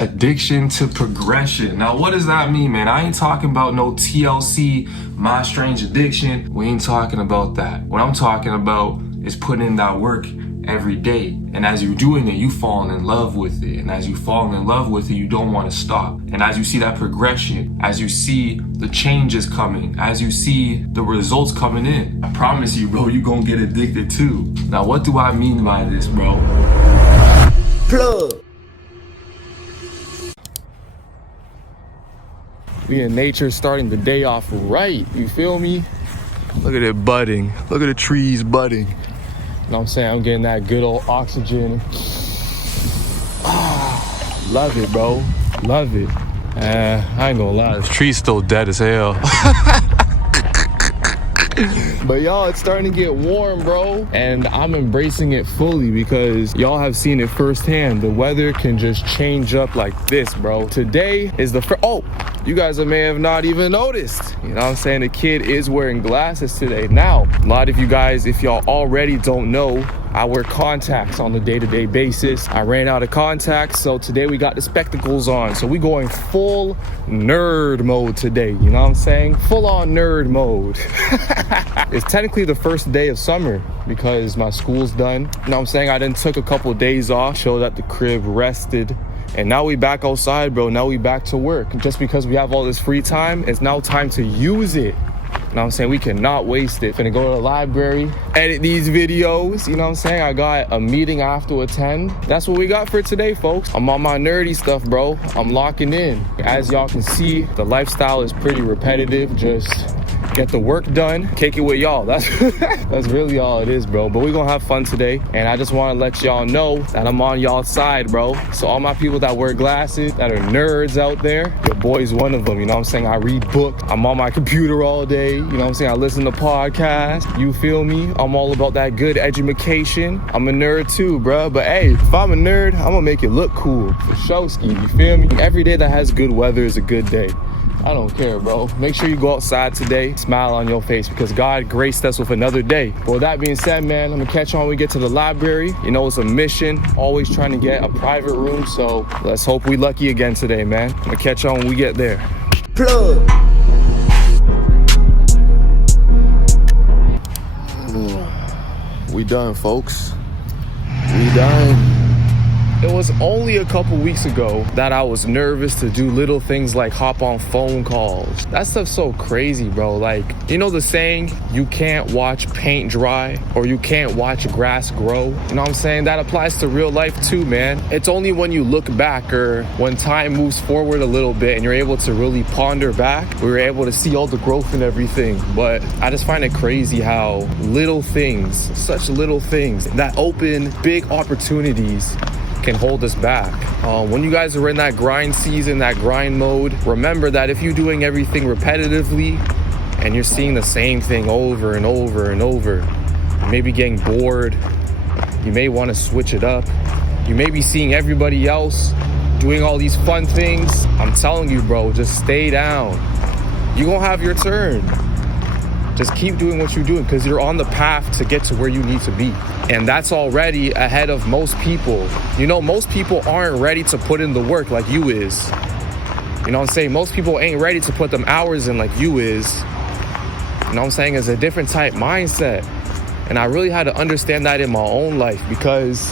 addiction to progression. Now, what does that mean, man? I ain't talking about no TLC, My Strange Addiction. We ain't talking about that. What I'm talking about is putting in that work every day. And as you're doing it, you falling in love with it. And as you fall in love with it, you don't want to stop. And as you see that progression, as you see the changes coming, as you see the results coming in, I promise you, bro, you gonna get addicted too. Now, what do I mean by this, bro? Plug. We in nature starting the day off right, you feel me? Look at it budding. Look at the trees budding. You know what I'm saying? I'm getting that good old oxygen. Love it, bro. Love it. I ain't gonna lie, this tree's still dead as hell. But y'all, it's starting to get warm, bro. And I'm embracing it fully because y'all have seen it firsthand. The weather can just change up like this, bro. Today is the first, oh, you guys may have not even noticed. You know what I'm saying? The kid is wearing glasses today. Now, a lot of you guys, if y'all already don't know, I wear contacts on a day-to-day basis. I ran out of contacts, so today we got the spectacles on. So we going full nerd mode today, you know what I'm saying? Full on nerd mode. It's technically the first day of summer because my school's done. You know what I'm saying? I then took a couple days off, showed at the crib, rested. And now we back outside, bro. Now we back to work. Just because we have all this free time, it's now time to use it. You know what I'm saying? We cannot waste it. Finna go to the library, edit these videos. You know what I'm saying? I got a meeting I have to attend. That's what we got for today, folks. I'm on my nerdy stuff, bro. I'm locking in. As y'all can see, the lifestyle is pretty repetitive. Just get the work done, kick it with y'all. That's really all it is, bro. But we're gonna have fun today. And I just wanna let y'all know that I'm on y'all's side, bro. So all my people that wear glasses, that are nerds out there, your boy's one of them, you know what I'm saying? I read books, I'm on my computer all day, you know what I'm saying? I listen to podcasts, you feel me? I'm all about that good education. I'm a nerd too, bro. But hey, if I'm a nerd, I'm gonna make it look cool, for showski, you feel me? Every day that has good weather is a good day. I don't care, bro. Make sure you go outside today, smile on your face, because God graced us with another day. But with that being said, man, I'm gonna catch on when we get to the library. You know, it's a mission, always trying to get a private room, so let's hope we lucky again today, man. I'm gonna catch on when we get there. Plug. We done, folks. We done. It was only a couple weeks ago that I was nervous to do little things like hop on phone calls. That stuff's so crazy, bro. Like, you know the saying, you can't watch paint dry or you can't watch grass grow? You know what I'm saying? That applies to real life too, man. It's only when you look back or when time moves forward a little bit and you're able to really ponder back, we were able to see all the growth and everything. But I just find it crazy how little things, such little things that open big opportunities can hold us back. When you guys are in that grind season, that grind mode, remember that if you're doing everything repetitively and you're seeing the same thing over and over and over, you may be getting bored. You may want to switch it up. You may be seeing everybody else doing all these fun things. I'm telling you, bro, just stay down. You're gonna have your turn. Just keep doing what you're doing because you're on the path to get to where you need to be. And that's already ahead of most people. You know, most people aren't ready to put in the work like you is. You know what I'm saying? Most people ain't ready to put them hours in like you is. You know what I'm saying? It's a different type mindset. And I really had to understand that in my own life because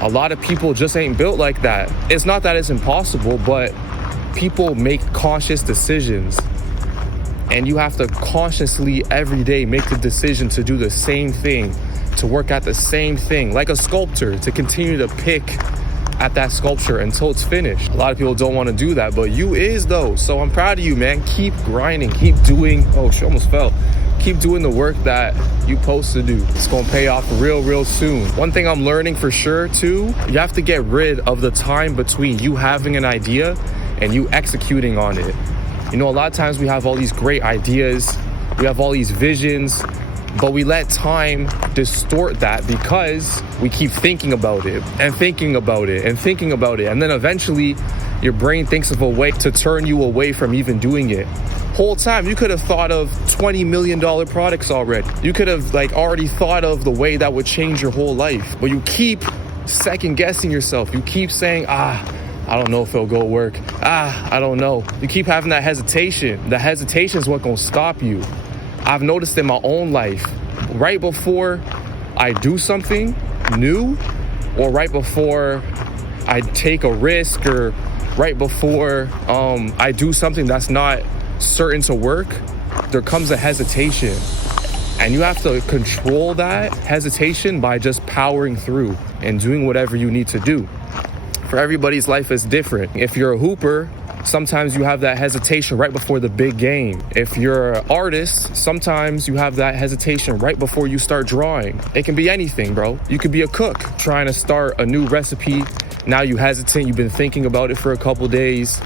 a lot of people just ain't built like that. It's not that it's impossible, but people make conscious decisions. And you have to consciously every day make the decision to do the same thing, to work at the same thing, like a sculptor, to continue to pick at that sculpture until it's finished. A lot of people don't want to do that, but you is though. So I'm proud of you, man. Keep grinding, keep doing, oh, she almost fell. Keep doing the work that you're supposed to do. It's gonna pay off real soon. One thing I'm learning for sure too, you have to get rid of the time between you having an idea and you executing on it. You know, a lot of times we have all these great ideas, we have all these visions, but we let time distort that because we keep thinking about it and thinking about it and thinking about it. And then eventually your brain thinks of a way to turn you away from even doing it. Whole time you could have thought of $20 million products already. You could have already thought of the way that would change your whole life, but you keep second guessing yourself. You keep saying, I don't know if it'll go work. I don't know. You keep having that hesitation. The hesitation is what's gonna stop you. I've noticed in my own life, right before I do something new, or right before I take a risk, or right before I do something that's not certain to work, there comes a hesitation. And you have to control that hesitation by just powering through and doing whatever you need to do. For everybody's life is different. If you're a hooper, sometimes you have that hesitation right before the big game. If you're an artist, sometimes you have that hesitation right before you start drawing. It can be anything, bro. You could be a cook trying to start a new recipe. Now you hesitant, you've been thinking about it for a couple days.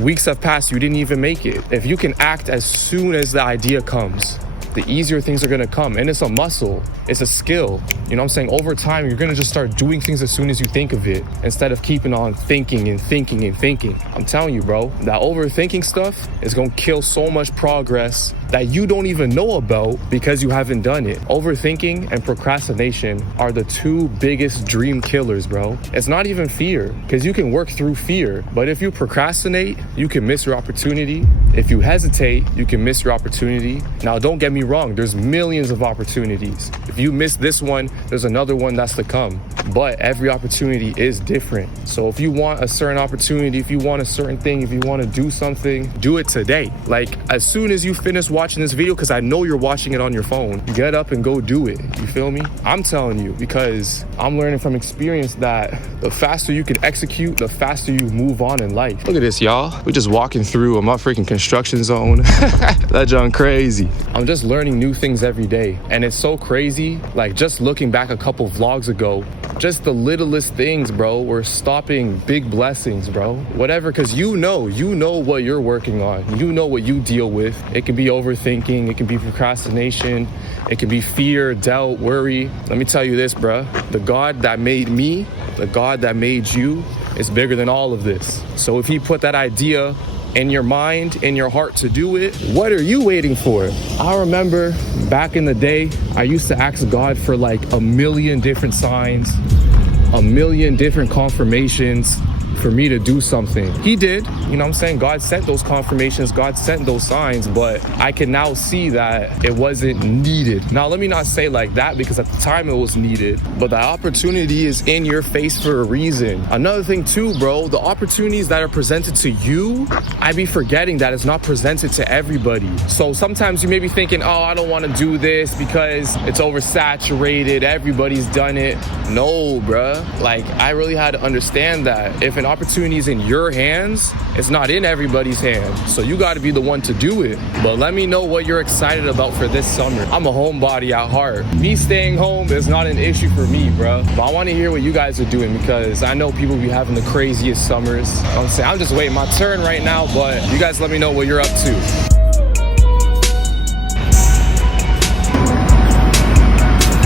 Weeks have passed, you didn't even make it. If you can act as soon as the idea comes, the easier things are gonna come. And it's a muscle, it's a skill. You know what I'm saying? Over time, you're gonna just start doing things as soon as you think of it, instead of keeping on thinking and thinking and thinking. I'm telling you, bro, that overthinking stuff is gonna kill so much progress that you don't even know about because you haven't done it. Overthinking and procrastination are the two biggest dream killers, bro. It's not even fear, because you can work through fear. But if you procrastinate, you can miss your opportunity. If you hesitate, you can miss your opportunity. Now, don't get me wrong, there's millions of opportunities. If you miss this one, there's another one that's to come. But every opportunity is different. So if you want a certain opportunity, if you want a certain thing, if you want to do something, do it today. Like, as soon as you finish watching this video, because I know you're watching it on your phone, get up and go do it. You feel me? I'm telling you, because I'm learning from experience that the faster you can execute, the faster you move on in life. Look at this, y'all. We're just walking through my freaking construction zone. That junk crazy. I'm just learning new things every day. And it's so crazy. Like, just looking back a couple vlogs ago, just the littlest things, bro, were stopping big blessings, bro. Whatever, because you know what you're working on. You know what you deal with. It can be overthinking, it can be procrastination, it can be fear, doubt, worry. Let me tell you this, bro. The God that made me, the God that made you, is bigger than all of this. So if he put that idea in your mind, in your heart to do it, what are you waiting for? I remember back in the day, I used to ask God for like a million different signs, a million different confirmations for me to do something. He did, you know what I'm saying? God sent those confirmations, God sent those signs, but I can now see that it wasn't needed. Now, let me not say like that, because at the time it was needed, but the opportunity is in your face for a reason. Another thing too, bro, the opportunities that are presented to you, I be forgetting that it's not presented to everybody. So sometimes you may be thinking, oh, I don't want to do this because it's oversaturated, everybody's done it. No, bruh. Like, I really had to understand that if an opportunity is in your hands, it's not in everybody's hands. So you got to be the one to do it. But let me know what you're excited about for this summer. I'm a homebody at heart. Me staying home is not an issue for me, bro. But I want to hear what you guys are doing, because I know people be having the craziest summers. I'm saying, I'm just waiting my turn right now, but you guys let me know what you're up to.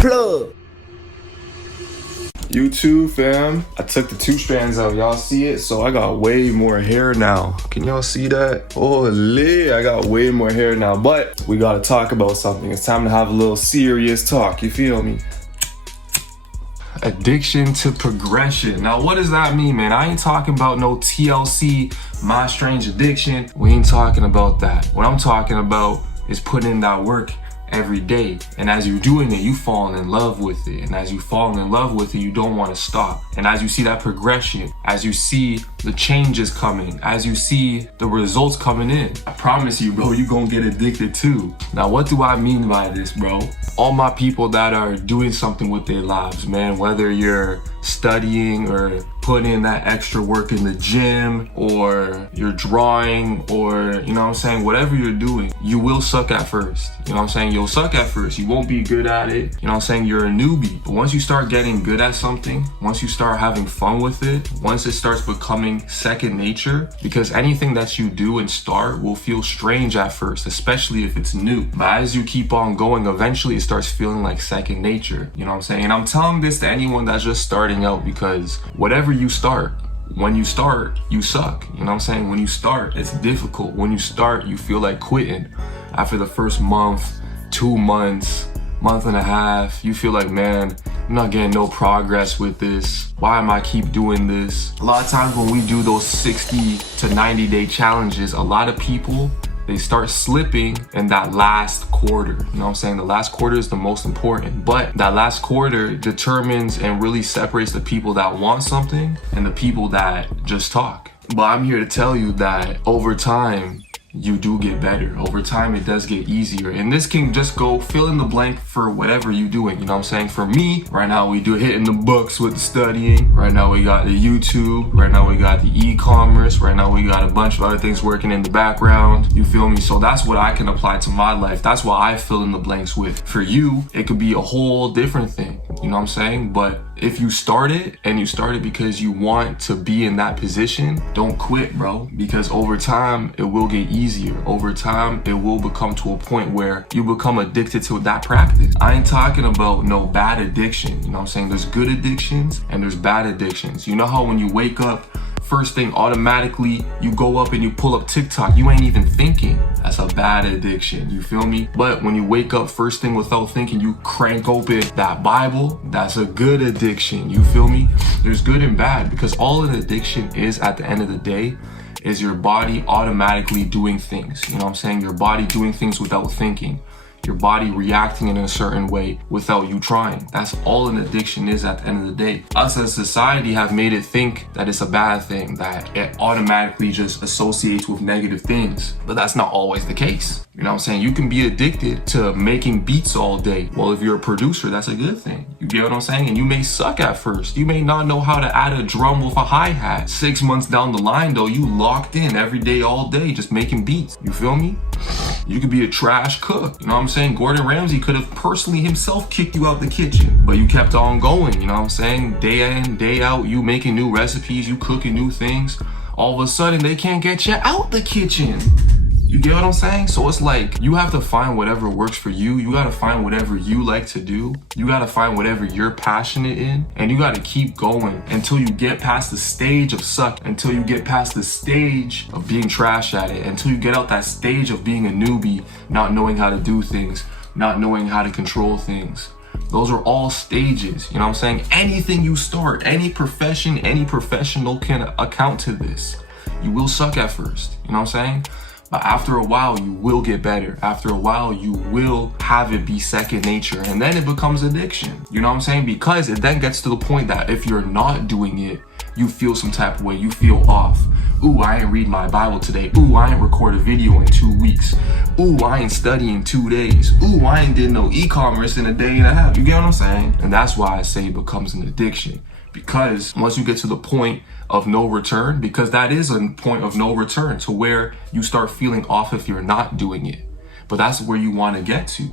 Plug. YouTube fam, I took the 2 strands out. Y'all see it? So I got way more hair now. Can y'all see that? Holy, I got way more hair now. But we gotta talk about something. It's time to have a little serious talk. You feel me? Addiction to progression. Now, what does that mean, man? I ain't talking about no TLC, My Strange Addiction. We ain't talking about that. What I'm talking about is putting in that work every day. And as you're doing it, you fall in love with it. And as you fall in love with it, you don't want to stop. And as you see that progression, as you see the changes coming, as you see the results coming in, I promise you, bro, you're gonna get addicted too. Now, what do I mean by this, bro? All my people that are doing something with their lives, man, whether you're studying or putting in that extra work in the gym, or you're drawing, or, you know what I'm saying, whatever you're doing, you will suck at first. You know what I'm saying? You'll suck at first. You won't be good at it. You know what I'm saying? You're a newbie. But once you start getting good at something, once you start having fun with it, once it starts becoming second nature, because anything that you do and start will feel strange at first, especially if it's new. But as you keep on going, eventually it starts feeling like second nature. You know what I'm saying? And I'm telling this to anyone that's just starting out, because whatever you start, when you start, you suck. You know what I'm saying? When you start, it's difficult. When you start, you feel like quitting. After the first month, 2 months, month and a half, you feel like, man, I'm not getting no progress with this. Why am I keep doing this? A lot of times when we do those 60 to 90 day challenges, a lot of people, they start slipping in that last quarter. You know what I'm saying? The last quarter is the most important, but that last quarter determines and really separates the people that want something and the people that just talk. But I'm here to tell you that over time, you do get better. Over time, it does get easier. And this can just go fill in the blank for whatever you're doing. You know what I'm saying? For me, right now we do hitting the books with the studying. Right now we got the YouTube. Right now we got the e-commerce. Right now we got a bunch of other things working in the background. You feel me? So that's what I can apply to my life. That's what I fill in the blanks with. For you, it could be a whole different thing. You know what I'm saying? But if you start it and you start it because you want to be in that position, don't quit, bro. Because over time, it will get easier. Over time, it will become to a point where you become addicted to that practice. I ain't talking about no bad addiction. You know what I'm saying? There's good addictions and there's bad addictions. You know how when you wake up, first thing automatically you go up and you pull up TikTok, you ain't even thinking. That's a bad addiction, you feel me? But when you wake up first thing without thinking, you crank open that Bible, that's a good addiction, you feel me? There's good and bad, because all an addiction is at the end of the day is your body automatically doing things. You know what I'm saying? Your body doing things without thinking. Your body reacting in a certain way without you trying. That's all an addiction is at the end of the day. Us as society have made it think that it's a bad thing, that it automatically just associates with negative things. But that's not always the case. You know what I'm saying? You can be addicted to making beats all day. Well, if you're a producer, that's a good thing. You get what I'm saying? And you may suck at first. You may not know how to add a drum with a hi-hat. 6 months down the line though, you locked in every day, all day, just making beats. You feel me? You could be a trash cook. You know what I'm saying? Gordon Ramsay could have personally himself kicked you out the kitchen, but you kept on going. You know what I'm saying? Day in, day out, you making new recipes, you cooking new things. All of a sudden, they can't get you out the kitchen. You get what I'm saying? So it's like, you have to find whatever works for you. You gotta find whatever you like to do. You gotta find whatever you're passionate in. And you gotta keep going until you get past the stage of suck, until you get past the stage of being trash at it, until you get out that stage of being a newbie, not knowing how to do things, not knowing how to control things. Those are all stages, you know what I'm saying? Anything you start, any profession, any professional can account to this. You will suck at first, you know what I'm saying? But after a while, you will get better. After a while, you will have it be second nature, and then it becomes addiction. You know what I'm saying? Because it then gets to the point that if you're not doing it, you feel some type of way, you feel off. Ooh, I ain't read my Bible today. Ooh, I ain't record a video in 2 weeks. Ooh, I ain't study in 2 days. Ooh, I ain't did no e-commerce in a day and a half. You get what I'm saying? And that's why I say it becomes an addiction. Because once you get to the point of no return, because that is a point of no return to where you start feeling off if you're not doing it. But that's where you want to get to.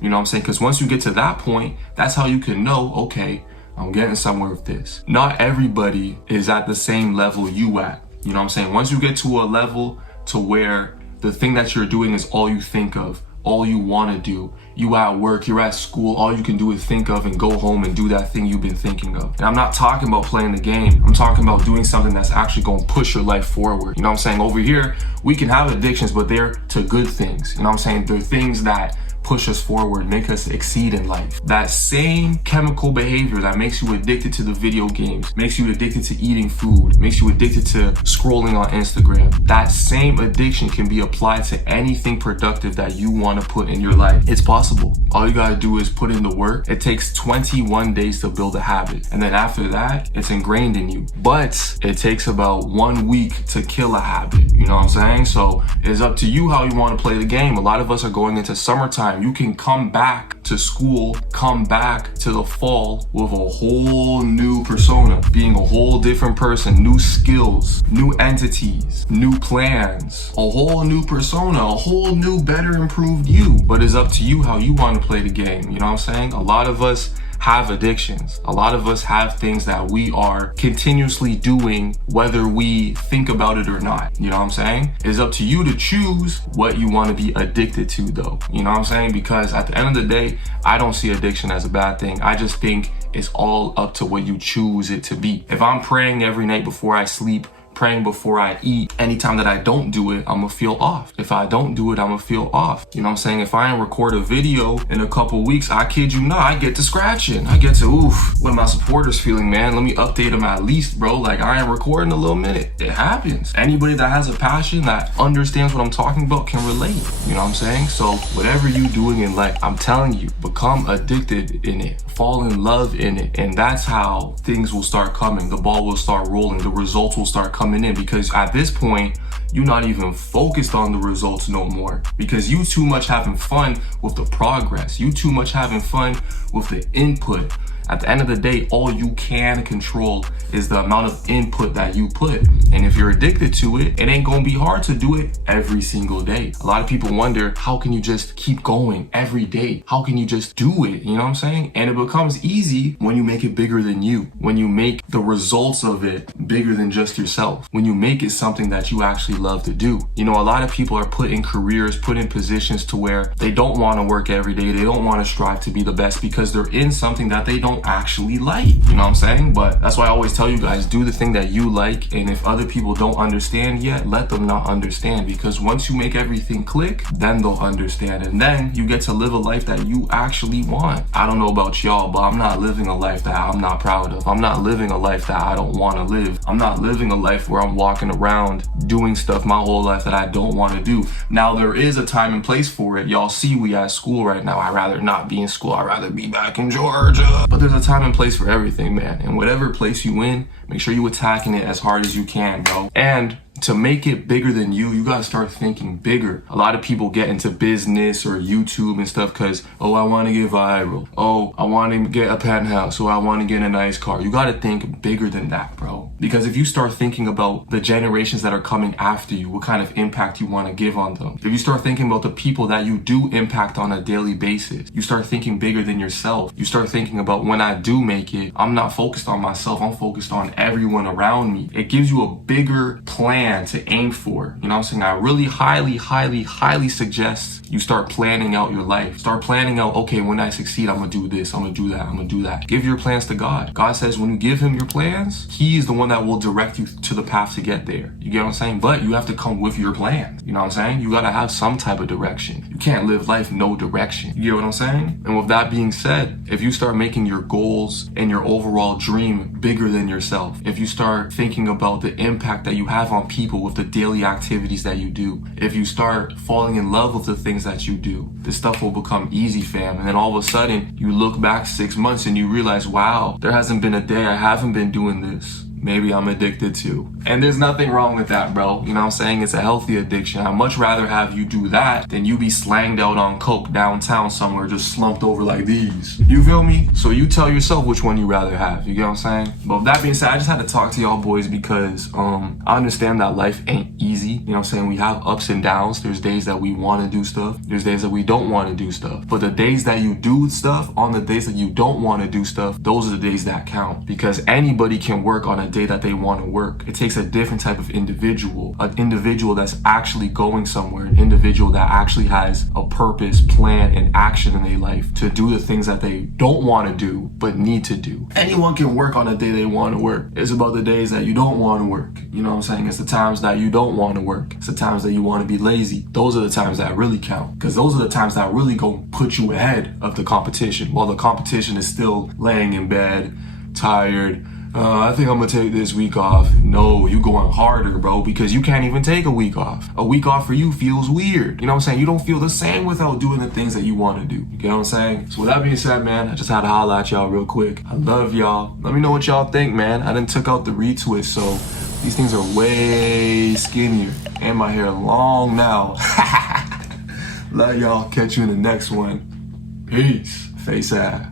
You know what I'm saying? Because once you get to that point, that's how you can know, okay, I'm getting somewhere with this. Not everybody is at the same level you at. You know what I'm saying? Once you get to a level to where the thing that you're doing is all you think of, all you want to do, you at work, you're at school, all you can do is think of and go home and do that thing you've been thinking of. And I'm not talking about playing the game. I'm talking about doing something that's actually going to push your life forward. You know what I'm saying? Over here, we can have addictions, but they're to good things. You know what I'm saying? They're things that push us forward, make us exceed in life. That same chemical behavior that makes you addicted to the video games, makes you addicted to eating food, makes you addicted to scrolling on Instagram, that same addiction can be applied to anything productive that you want to put in your life. It's possible. All you gotta do is put in the work. It takes 21 days to build a habit. And then after that, it's ingrained in you. But it takes about 1 week to kill a habit. You know what I'm saying? So it's up to you how you want to play the game. A lot of us are going into summertime. You can come back to school, come back to the fall with a whole new persona, being a whole different person, new skills, new entities, new plans, a whole new persona, a whole new, better, improved you. But it's up to you how you want to play the game. You know what I'm saying? A lot of us have addictions. A lot of us have things that we are continuously doing, whether we think about it or not. You know what I'm saying? It's up to you to choose what you want to be addicted to though. You know what I'm saying? Because at the end of the day, I don't see addiction as a bad thing. I just think it's all up to what you choose it to be. If I'm praying every night before I sleep, praying before I eat. Anytime that I don't do it, I'm gonna feel off. If I don't do it, I'm gonna feel off. You know what I'm saying? If I ain't record a video in a couple weeks, I kid you not, I get to scratching. I get to, oof, what are my supporters feeling, man? Let me update them at least, bro. Like, I ain't recording a little minute. It happens. Anybody that has a passion, that understands what I'm talking about, can relate. You know what I'm saying? So whatever you doing in life, I'm telling you, become addicted in it. Fall in love in it. And that's how things will start coming. The ball will start rolling. The results will start coming in, because at this point, you're not even focused on the results no more, because you too much having fun with the progress. You too much having fun with the input. At the end of the day, all you can control is the amount of input that you put. And if you're addicted to it, it ain't gonna be hard to do it every single day. A lot of people wonder, how can you just keep going every day? How can you just do it? You know what I'm saying? And it becomes easy when you make it bigger than you, when you make the results of it bigger than just yourself, when you make it something that you actually love to do. You know, a lot of people are put in careers, put in positions to where they don't wanna work every day. They don't wanna strive to be the best because they're in something that they don't actually like. You know what I'm saying? But that's why I always tell you guys, do the thing that you like. And if other people don't understand yet, let them not understand, because once you make everything click, then they'll understand. And then you get to live a life that you actually want. I don't know about y'all, but I'm not living a life that I'm not proud of. I'm not living a life that I don't want to live. I'm not living a life where I'm walking around doing stuff my whole life that I don't want to do. Now, there is a time and place for it. Y'all see we at school right now. I'd rather not be in school. I'd rather be back in Georgia. But there's a time and place for everything, man. And whatever place you in, make sure you attacking it as hard as you can, bro. And to make it bigger than you, you gotta start thinking bigger. A lot of people get into business or YouTube and stuff because, oh, I wanna get viral. Oh, I wanna get a penthouse. Oh, I wanna get a nice car. You gotta think bigger than that, bro. Because if you start thinking about the generations that are coming after you, what kind of impact you wanna give on them. If you start thinking about the people that you do impact on a daily basis, you start thinking bigger than yourself. You start thinking about, when I do make it, I'm not focused on myself, I'm focused on everyone around me. It gives you a bigger plan to aim for. You know what I'm saying? I really highly suggest you start planning out your life. Start planning out, okay, when I succeed, I'm gonna do this, I'm gonna do that, I'm gonna do that. Give your plans to God. God says when you give him your plans, he is the one that will direct you to the path to get there. You get what I'm saying? But you have to come with your plan. You know what I'm saying? You gotta have some type of direction. You can't live life no direction. You get what I'm saying? And with that being said, if you start making your goals and your overall dream bigger than yourself, if you start thinking about the impact that you have on people with the daily activities that you do, if you start falling in love with the things that you do, this stuff will become easy, fam. And then all of a sudden, you look back 6 months and you realize, wow, there hasn't been a day I haven't been doing this. Maybe I'm addicted to. And there's nothing wrong with that, bro. You know what I'm saying? It's a healthy addiction. I'd much rather have you do that than you be slanged out on coke downtown somewhere, just slumped over like these. You feel me? So you tell yourself which one you rather have. You get what I'm saying? But with that being said, I just had to talk to y'all boys because I understand that life ain't easy. You know what I'm saying? We have ups and downs. There's days that we want to do stuff. There's days that we don't want to do stuff. But the days that you do stuff, on the days that you don't want to do stuff, those are the days that count. Because anybody can work on a day that they want to work. It takes a different type of individual, an individual that's actually going somewhere, an individual that actually has a purpose, plan, and action in their life to do the things that they don't want to do but need to do. Anyone can work on a day they want to work. It's about the days that you don't want to work. You know what I'm saying? It's the times that you don't want to work. It's the times that you want to be lazy. Those are the times that really count, because those are the times that really go put you ahead of the competition, while the competition is still laying in bed, tired. I think I'm gonna take this week off. No, you going harder, bro, because you can't even take a week off. A week off for you feels weird. You know what I'm saying? You don't feel the same without doing the things that you want to do. You get what I'm saying? So with that being said, man, I just had to holla at y'all real quick. I love y'all. Let me know what y'all think, man. I done took out the retwist, so these things are way skinnier. And my hair long now. Love y'all. Catch you in the next one. Peace. Face ass.